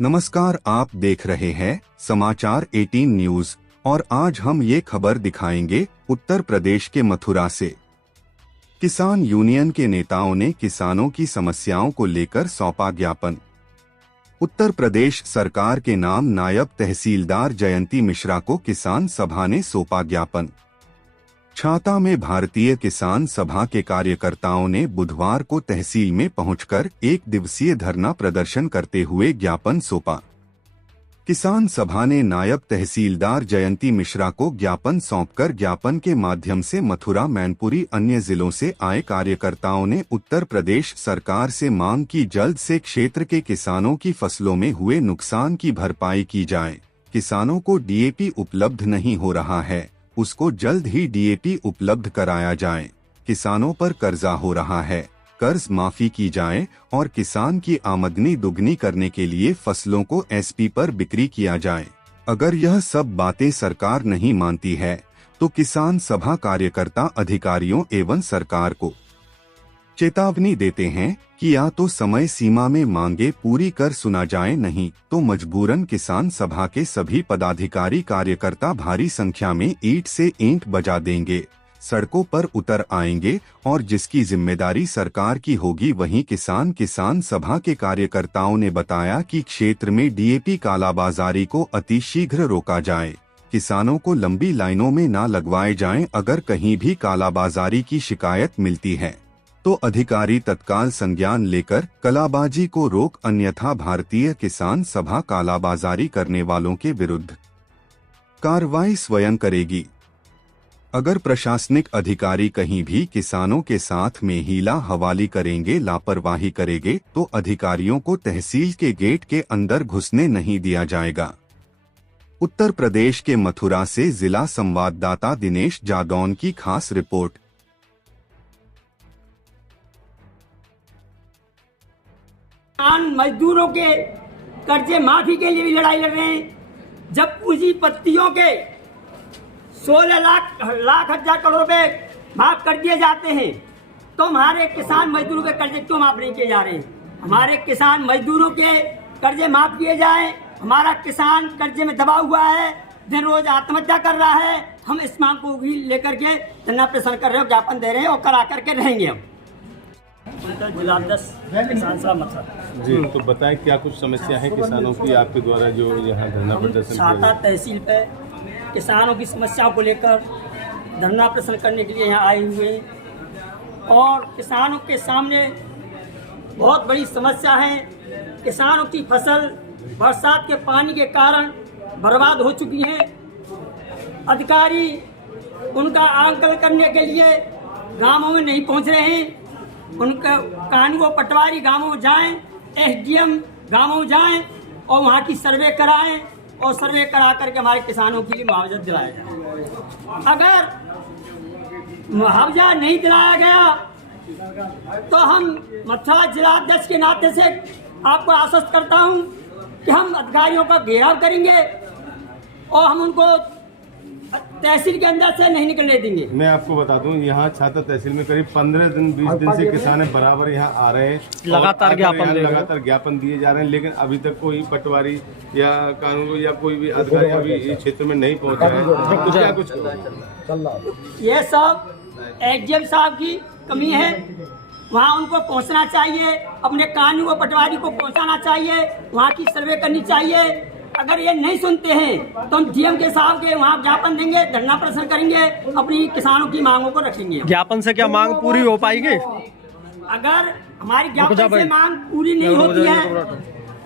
नमस्कार, आप देख रहे हैं समाचार 18 न्यूज और आज हम ये खबर दिखाएंगे उत्तर प्रदेश के मथुरा से। किसान यूनियन के नेताओं ने किसानों की समस्याओं को लेकर सौंपा ज्ञापन। उत्तर प्रदेश सरकार के नाम नायब तहसीलदार जयंती मिश्रा को किसान सभा ने सौंपा ज्ञापन। छाता में भारतीय किसान सभा के कार्यकर्ताओं ने बुधवार को तहसील में पहुंचकर एक दिवसीय धरना प्रदर्शन करते हुए ज्ञापन सौंपा। किसान सभा ने नायब तहसीलदार जयंती मिश्रा को ज्ञापन सौंपकर ज्ञापन के माध्यम से मथुरा, मैनपुरी अन्य जिलों से आए कार्यकर्ताओं ने उत्तर प्रदेश सरकार से मांग की जल्द से क्षेत्र के किसानों की फसलों में हुए नुकसान की भरपाई की जाए। किसानों को डीएपी उपलब्ध नहीं हो रहा है, उसको जल्द ही डीएपी उपलब्ध कराया जाए। किसानों पर कर्जा हो रहा है, कर्ज माफी की जाए और किसान की आमदनी दुगनी करने के लिए फसलों को एसपी पर बिक्री किया जाए। अगर यह सब बातें सरकार नहीं मानती है तो किसान सभा कार्यकर्ता अधिकारियों एवं सरकार को चेतावनी देते हैं कि या तो समय सीमा में मांगे पूरी कर सुना जाए, नहीं तो मजबूरन किसान सभा के सभी पदाधिकारी कार्यकर्ता भारी संख्या में ईंट से ईंट बजा देंगे, सड़कों पर उतर आएंगे और जिसकी जिम्मेदारी सरकार की होगी वहीं किसान सभा के कार्यकर्ताओं ने बताया कि क्षेत्र में डीएपी कालाबाजारी को अतिशीघ्र रोका जाए, किसानों को लंबी लाइनों में न लगवाए जाएं। अगर कहीं भी कालाबाजारी की शिकायत मिलती है तो अधिकारी तत्काल संज्ञान लेकर कालाबाजी को रोक, अन्यथा भारतीय किसान सभा कालाबाजारी करने वालों के विरुद्ध कार्रवाई स्वयं करेगी। अगर प्रशासनिक अधिकारी कहीं भी किसानों के साथ में हीला हवाली करेंगे, लापरवाही करेंगे तो अधिकारियों को तहसील के गेट के अंदर घुसने नहीं दिया जाएगा। उत्तर प्रदेश के मथुरा से जिला संवाददाता दिनेश जादौन की खास रिपोर्ट। मजदूरों के कर्जे माफी के लिए भी लड़ाई लड़ रहे हैं। जब पूंजीपतियों के 16 लाख हजार करोड़ रुपए माफ कर दिए जाते हैं तो हमारे किसान मजदूरों के कर्जे क्यों माफ नहीं किए जा रहे हैं? हमारे किसान मजदूरों के कर्जे माफ किए जाएं। हमारा किसान कर्जे में दबा हुआ है, दिन रोज आत्महत्या कर रहा है। हम इस मांग को भी लेकर के धरना प्रदर्शन कर रहे हो, ज्ञापन दे रहे हैं और करा करके रहेंगे हम। किसान सभा मथुरा जी, तो बताएं क्या कुछ समस्या है किसानों की आपके द्वारा जो यहाँ धरना प्रदर्शन छाता तहसील पे किसानों की समस्याओं को लेकर धरना प्रदर्शन करने के लिए यहाँ आए हुए हैं और किसानों के सामने बहुत बड़ी समस्या है। किसानों की फसल बरसात के पानी के कारण बर्बाद हो चुकी है। अधिकारी उनका आंकलन करने के लिए गांवों में नहीं पहुंच रहे हैं। उनका कानून पटवारी गांवों में जाएं, एसडीएम गांवों में जाएं और वहां की सर्वे कराएं और सर्वे करा करके हमारे किसानों के लिए मुआवजा दिलाया जाए। अगर मुआवजा नहीं दिलाया गया तो हम मथुरा जिलाध्यक्ष के नाते से आपको आश्वस्त करता हूं कि हम अधिकारियों का घेराव करेंगे और हम उनको तहसील के अंदर से नहीं निकलने देंगे। मैं आपको बता दूं, यहाँ छाता तहसील में करीब 15-20 दिन से किसान बराबर यहाँ आ रहे हैं, लगातार ज्ञापन दिए जा रहे हैं, लेकिन अभी तक कोई पटवारी या कानून या कोई भी अधिकारी अभी इस क्षेत्र में नहीं पहुँचा है। क्या कुछ ये सब एसडीएम साहब की कमी है, वहाँ उनको पहुँचना चाहिए, अपने कानून व पटवारी को पहुँचाना चाहिए, वहाँ की सर्वे करनी चाहिए। अगर ये नहीं सुनते हैं तो हम डीएम के साहब के वहाँ ज्ञापन देंगे, धरना प्रदर्शन करेंगे, अपनी किसानों की मांगों को रखेंगे। ज्ञापन से क्या मांग पूरी हो पाएगी? अगर हमारी ज्ञापन से मांग पूरी नहीं होती है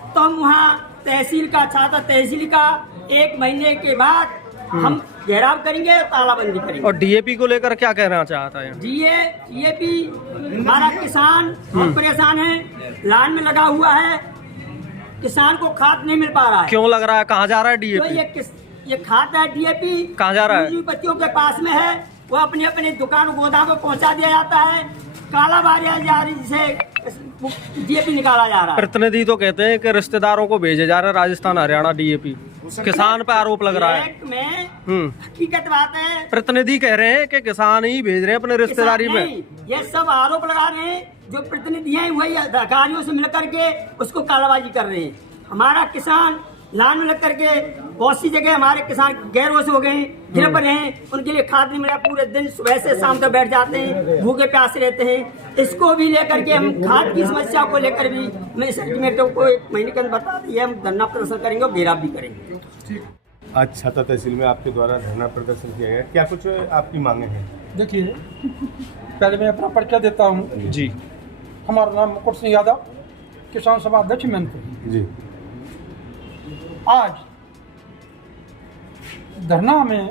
तो हम वहाँ तहसील का छाता तहसील का 1 महीने के बाद हम घेराव करेंगे, तालाबंदी करेंगे। और डीएपी को लेकर क्या कहना चाहता है? डीएपी हमारा किसान बहुत परेशान है, लाइन में लगा हुआ है, किसान को खाद नहीं मिल पा रहा है। क्यों लग रहा है? कहाँ जा रहा है डीएपी? तो ये खाद है डीएपी कहाँ जा रहा है? पूंजीपतियों के पास में है, वो अपने अपने दुकान गोदाम में पहुंचा दिया जाता है, कालाबाजारी से डीएपी निकाला जा रहा है। प्रतिनिधि तो कहते हैं कि रिश्तेदारों को भेजे जा रहे हैं राजस्थान हरियाणा डीएपी, किसान पे आरोप लग रहा है। हकीकत बात है, प्रतिनिधि कह रहे हैं कि किसान ही भेज रहे हैं अपने रिश्तेदारी में। ये सब आरोप लगा रहे हैं, जो प्रतिनिधि हैं वही अधिकारियों से मिलकर के उसको कालाबाजी कर रहे हैं। हमारा किसान लाइन में लग करके बहुत सी जगह हमारे किसान गैरवश हो गए हैं, गिर पड़े हैं, उनके लिए खाद नहीं मिला, पूरे दिन सुबह से शाम तक बैठ जाते हैं, भूखे प्यासे रहते हैं। इसको भी लेकर के हम खाद की समस्या को लेकर भी मैं इस अल्टीमेटम को 1 महीने के अंदर बता दिया, हम धरना प्रदर्शन करेंगे और घेराव भी करेंगे। आज छाता तहसील में आपके द्वारा धरना प्रदर्शन किया गया, क्या कुछ आपकी मांगे हैं? देखिए, पहले मैं अपना परिचय देता हूँ जी। हमारा नाम मुकुट सिंह यादव, किसान सभा अध्यक्ष मैनपुरी जी। आज धरना में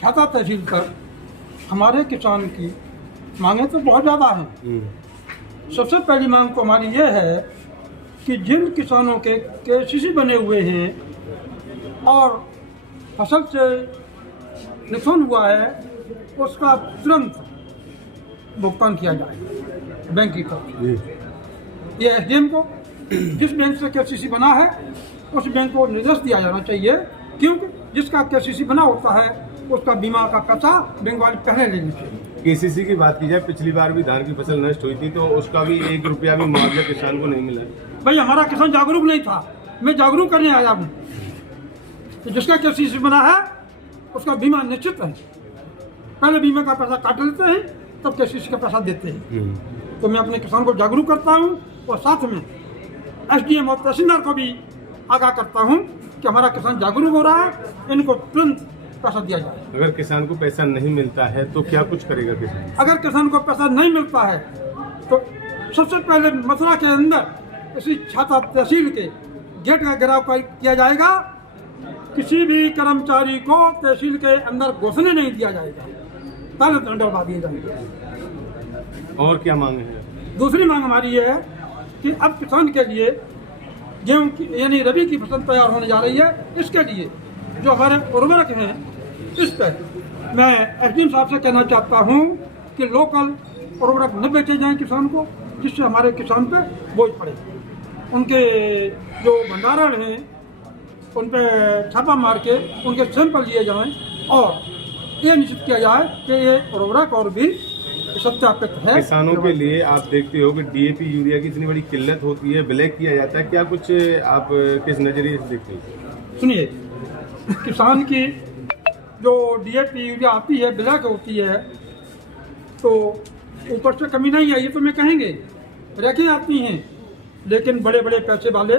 छाता तहसील पर हमारे किसान की मांगे तो बहुत ज़्यादा हैं। सबसे पहली मांग तो हमारी ये है कि जिन किसानों के KCC बने हुए हैं और फसल से नुकसान हुआ है उसका तुरंत भुगतान किया जाए बैंक की तरफ। ये SDM को जिस बैंक से KCC बना है उस बैंक को निर्देश दिया जाना चाहिए, क्योंकि जिसका KCC बना होता है उसका बीमा का पैसा बैंक वाले पहले लेनी चाहिए। KCC की बात की जाए, पिछली बार भी धान की फसल नष्ट हुई थी तो उसका भी 1 रुपया भी मुआवजा किसान को नहीं मिला। भाई हमारा किसान जागरूक नहीं था, मैं जागरूक करने आया हूँ। तो जिसका KCC बना है उसका बीमा निश्चित है, पहले बीमा का पैसा काट लेते हैं तब KCC का पैसा देते हैं। तो मैं अपने किसान को जागरूक करता हूँ और साथ में SDM और तहसीलदार को भी आगाह करता हूँ कि हमारा किसान जागरूक हो रहा है, इनको तुरंत पैसा दिया जाए। अगर किसान को पैसा नहीं मिलता है तो क्या कुछ करेगा किसान? अगर किसान को पैसा नहीं मिलता है तो सबसे पहले मथुरा के अंदर इसी छाता तहसील के गेट का घेराव किया जाएगा। किसी भी कर्मचारी को तहसील के अंदर घुसने नहीं दिया जाएगा, पहले दंड डलवा दिए जाएंगे। और क्या मांगे हैं? दूसरी मांग हमारी ये है कि अब किसान के लिए गेहूं की यानी रबी की फसल तैयार होने जा रही है, इसके लिए जो हमारे उर्वरक हैं इस पर मैं SDM साहब से कहना चाहता हूं कि लोकल उर्वरक न बेचे जाएं किसान को, जिससे हमारे किसान पे बोझ पड़े। उनके जो भंडारण हैं उन पर छापा मार के उनके सैंपल लिए जाएं और ये निश्चित किया जाए कि ये उर्वरक और भी सत्यापित है। किसानों के लिए आप देखते हो कि DAP यूरिया की इतनी बड़ी किल्लत होती है, ब्लैक किया जाता है, क्या कुछ आप किस नजरिए से देखते हैं? सुनिए, किसान की जो DAP यूरिया आती है ब्लैक होती है तो ऊपर से कमी नहीं है, ये तो मैं कहेंगे रेखें आती हैं, लेकिन बड़े बड़े पैसे वाले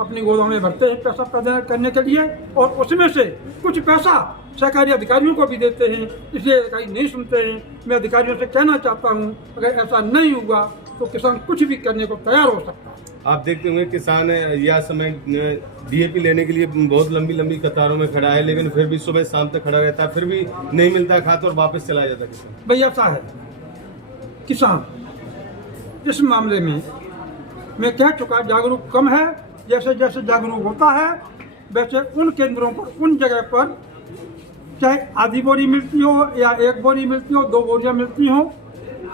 अपनी गोदाम में भरते हैं पैसा पैदा करने के लिए और उसमें से कुछ पैसा सरकारी अधिकारियों को भी देते हैं, इसलिए अधिकारी नहीं सुनते हैं। मैं अधिकारियों से कहना चाहता हूँ अगर ऐसा नहीं हुआ तो किसान कुछ भी करने को तैयार हो सकता है। आप देखते होंगे किसान यह समय DAP लेने के लिए बहुत लंबी लंबी कतारों में खड़ा है, लेकिन फिर भी सुबह शाम तक खड़ा रहता है, फिर भी नहीं मिलता खाद और वापस चला जाता है किसान। भाई ऐसा है, किसान इस मामले में मैं कह चुका जागरूक कम है। जैसे जैसे जागरूक होता है वैसे उन केंद्रों पर उन जगह पर चाहे आधी बोरी मिलती हो या 1 बोरी मिलती हो, 2 बोरियां मिलती हो,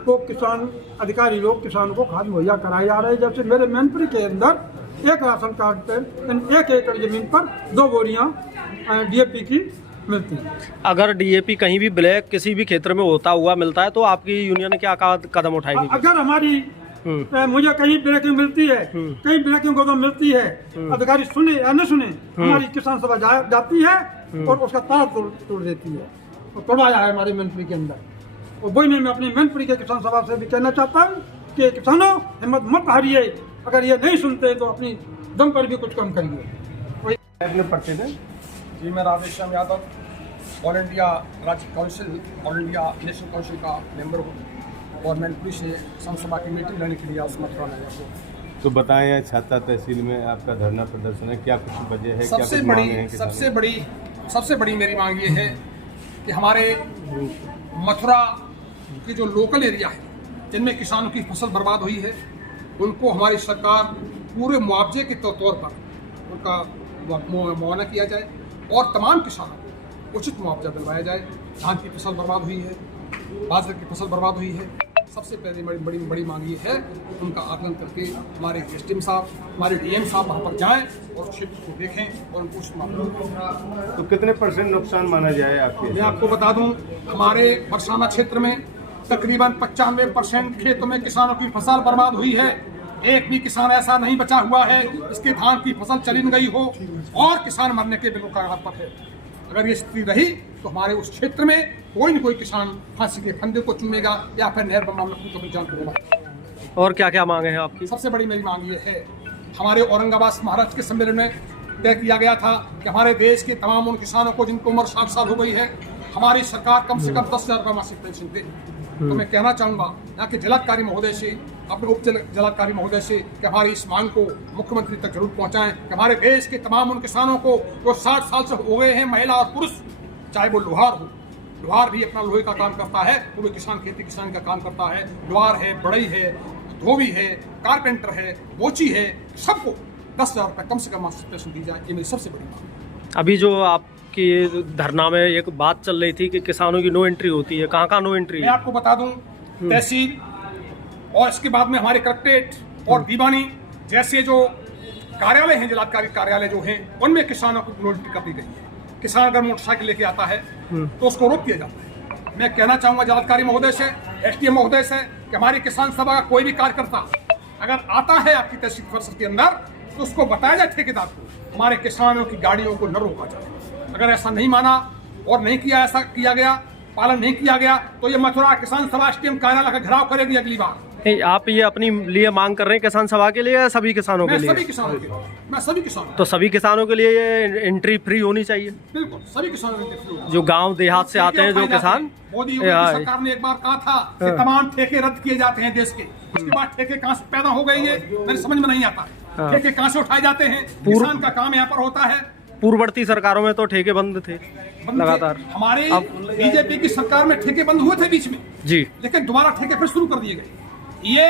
तो किसान अधिकारी लोग किसानों को खाद मुहैया कराए जा रहे हैं। जैसे मेरे मैनपुरी के अंदर एक राशन कार्ड पर 1 एकड़ जमीन पर 2 बोरियां DAP की मिलती है। अगर DAP कहीं भी ब्लैक किसी भी क्षेत्र में होता हुआ मिलता है तो आपकी यूनियन क्या कदम उठाएगी? अगर हमारी मुझे कहीं ब्लैकिंग मिलती है, कहीं ब्लैकिंग गोदाम मिलती है, अधिकारी सुने या न सुने, हमारी किसान सभा जाती है और उसका ताला तोड़ देती है और तोड़वाया है हमारे मैनपुरी के अंदर। और वही मैं अपनी मैनपुरी के किसान सभा से भी कहना चाहता हूँ कि किसानों हिम्मत मत हारिए, अगर ये नहीं सुनते तो अपनी दम पर भी कुछ कम करिए। अपने पर्चे में जी, मैं राधेश्याम यादव ऑल इंडिया राज्य council, all India national council का मेंबर हूँ और मैनपुरी से किसान सभा की मीटिंग लेने के लिए आज मथुरा में आया हूँ। तो बताएं, छाता तहसील में आपका धरना प्रदर्शन है, क्या कुछ वजह है? सबसे बड़ी मेरी मांग ये है कि हमारे मथुरा के जो लोकल एरिया है जिनमें किसानों की फसल बर्बाद हुई है, उनको हमारी सरकार पूरे मुआवजे के तौर पर उनका मुआवजा किया जाए और तमाम किसानों को उचित मुआवजा दिलवाया जाए। धान की फसल बर्बाद हुई है, बाजरे की फसल बर्बाद हुई है, सबसे पहले बड़ी मांग ये है उनका आकलन करके हमारे SDM साहब, हमारे DM साहब वहाँ पर जाएं और क्षेत्र को देखें और उनको उस तो कितने % नुकसान माना जाए आपके? मैं आपको बता दूं, हमारे बरसाना क्षेत्र में तकरीबन 95% खेतों में किसानों की फसल बर्बाद हुई है। एक भी किसान ऐसा नहीं बचा हुआ है इसके धान की फसल चली न गई हो और किसान मरने के बिल्कुल कगार पर है। अगर ये स्थिति रही तो हमारे उस क्षेत्र में कोई न कोई किसान फांसी के फंदे को चूमेगा या फिर नहर बम में अपनी जान को गंवाएगा। और क्या क्या मांगे हैं आपकी? सबसे बड़ी मेरी मांग ये है, हमारे औरंगाबाद महाराष्ट्र के सम्मेलन में तय किया गया था कि हमारे देश के तमाम उन किसानों को जिनको उम्र 60 साल हो गई है, हमारी सरकार कम से कम 10,000 रुपये मासिक पेंशन दे। तो मैं कहना चाहूँगा यहाँ के जिलाधिकारी महोदय से, अपने उप जिलाधिकारी महोदय से कि हमारी इस मांग को मुख्यमंत्री तक जरूर पहुँचाएं कि हमारे देश के तमाम उन किसानों को जो 60 साल से हो गए हैं, महिला और पुरुष, चाहे वो लोहार हो, लोहार भी अपना लोहे का काम करता है, वो भी किसान खेती किसान का काम करता है, लोहार है, बढ़ई है, धोबी है, कारपेंटर है, बोची है, सबको 10,000 रुपये कम से कम मासिक पेंशन दी जाए। ये मेरी सबसे बड़ी मांग है। अभी जो आपकी धरना में एक बात चल रही थी कि किसानों की नो एंट्री होती है, कहाँ नो एंट्री मैं है? आपको बता दूं, तहसील और इसके बाद में हमारे कलेक्ट्रेट और दीवानी जैसे जो कार्यालय हैं, जिलाधिकारी कार्यालय जो हैं, उनमें किसानों को नो एंट्री कर दी गई है। किसान अगर मोटरसाइकिल लेके आता है तो उसको रोक दिया जाता है। मैं कहना चाहूंगा जिलाधिकारी महोदय से, एसडीएम महोदय से कि हमारी किसान सभा का कोई भी कार्यकर्ता अगर आता है आपकी तहसील परिषद के अंदर तो उसको बताया जाए ठेकेदार को हमारे किसानों की गाड़ियों को न रोका जाए। अगर ऐसा नहीं माना और नहीं किया, ऐसा किया गया, पालन नहीं किया गया तो ये मथुरा किसान सभा एसडीएम कार्यालय का घेराव करेगी अगली बार। नहीं, आप ये अपनी लिए मांग कर रहे हैं किसान सभा के लिए या सभी किसानों के लिए? सभी किसानों के लिए, मैं सभी किसानों तो सभी किसानों के लिए ये एंट्री फ्री होनी चाहिए। बिल्कुल सभी किसानों के लिए। जो गांव देहात से आते हैं जो किसान, मोदी योगी सरकार ने एक बार कहा था कि तमाम ठेके रद्द किए जाते हैं देश के, उसके बाद ठेके कहाँ से पैदा हो गई है मेरी समझ में नहीं आता। ठेके कहाँ से उठाए जाते हैं? किसान का काम यहाँ पर होता है। पूर्ववर्ती सरकारों में तो ठेके बंद थे लगातार। हमारे बीजेपी की सरकार में ठेके बंद हुए थे बीच में जी, लेकिन दोबारा ठेके फिर शुरू कर दिए गए। ये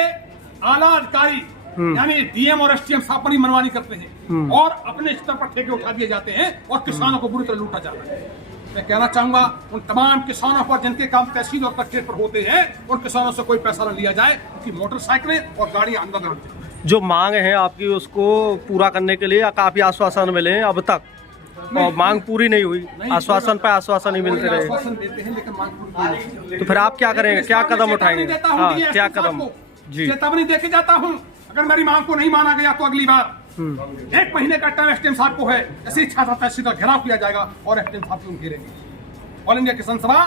आला अधिकारी यानी डीएम और एसडीएम साहब अपनी मनमानी करते हैं और अपने स्तर पर ठेके उठा दिए जाते हैं और किसानों को बुरी तरह लूटा जाता है। मैं कहना चाहूंगा उन तमाम किसानों पर जिनके काम तहसील और कलेक्ट्रेट पर होते हैं, उन किसानों से कोई पैसा न लिया जाए, उनकी मोटरसाइकिलें और गाड़ियां अंदर न जाए। जो मांग है आपकी उसको पूरा करने के लिए काफी आश्वासन मिले हैं अब तक और मांग पूरी नहीं हुई, आश्वासन पे आश्वासन ही मिलते रहे। आश्वासन देते हैं लेकिन मांग पूरी नहीं होती। तो फिर आप क्या करेंगे, क्या कदम उठाएंगे? हाँ, क्या कदम? जी, चेतावनी देके जाता हूँ, अगर मेरी मांग को नहीं माना गया तो अगली बार 1 महीने का टाइम एसडीएम साहब को है, ऐसे ही छात्रा तहसील का घेराव किया जाएगा और एसडीएम साहब को घेरेंगे। ऑल इंडिया किसान सभा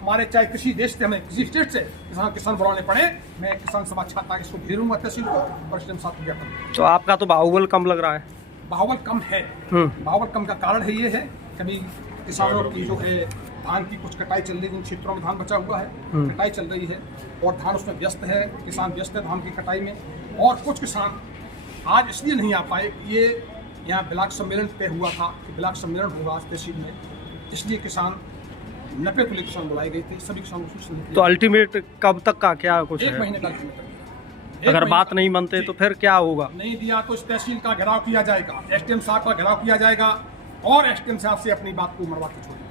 हमारे चाहे किसी देश से, हमें किसी स्टेट से किसान बुलाने पड़े, मैं किसान सभा छात्रा इसको घेरूंगा तहसील को और एसडीएम साहब को ज्ञापन। तो आपका तो बाहुबल कम लग रहा है। बाहुबल कम है। बाहुबल कम का कारण है ये है, कभी किसानों की जो है धान की कुछ कटाई चल रही है, जिन क्षेत्रों में धान बचा हुआ है कटाई चल रही है और धान उसमें व्यस्त है, किसान व्यस्त है धान की कटाई में। और कुछ किसान आज इसलिए नहीं आ पाए कि ये यहाँ ब्लॉक सम्मेलन तय हुआ था कि ब्लॉक सम्मेलन होगा आज तहसील में, इसलिए किसान 90 तुल्य किसान बुलाई गई थी, सभी किसानों को। तो अल्टीमेट कब तक का क्या कुछ 1 है? महीने का। अगर बात नहीं मानते तो फिर क्या होगा? नहीं दिया तो इस तहसील का घेराव किया जाएगा, एसडीएम साहब का घेराव किया जाएगा और एसडीएम साहब से अपनी बात को मरवा के छोड़ेंगे।